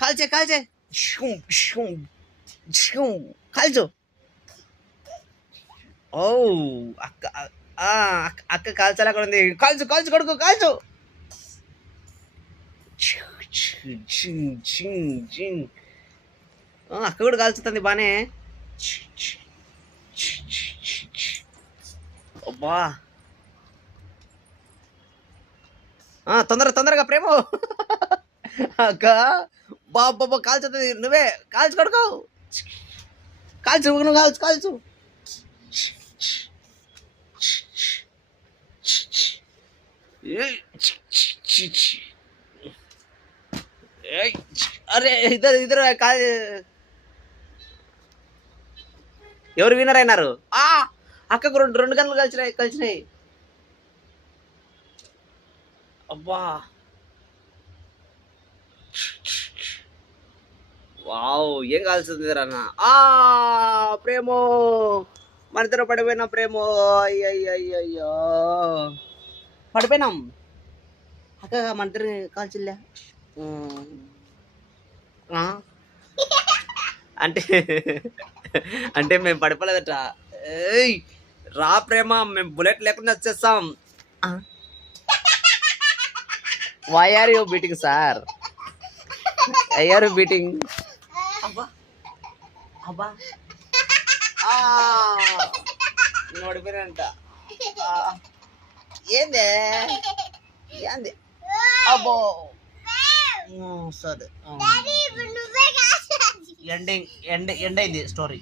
కాల్చే కాల్చే కాల్చు. ఓ అక్క అక్క కాల్చాలి అక్కడ ఉంది. కాల్చు కాల్చు కొడుకు కాల్చు. అక్క కూడా కాల్చుతుంది బానే. అబ్బా తొందరగా ప్రేమ. అక్క బాబా కాల్చుతుంది. నువ్వే కాల్చు కొడుకు. కాల్చు నువ్వు కాల్చు కాల్చు. అరే ఇద్దరు ఎవరు విన్నర్ అయినారు? అక్కకు రెండు గంటలు కలిసినాయి. అబ్బా వావ్ ఏం కాల్సింది అన్న. ప్రేమో మన ఇద్దరు పడిపోయినా. ప్రేమో అయ్యయ్యో పడిపోయినాం. అక్క మన ఇద్దరు కాల్చిల్లే. అంటే మేము పడిపోలేదట. ఏయ్ రా ప్రేమ, మేము బుల్లెట్ లేకుండా వచ్చేస్తాం. Why are you beating sir? Why are you beating? అబ్బా ఓడిపోయినంట. ఏంది అబ్బో సరే ఎండ్ అయింది స్టోరీ.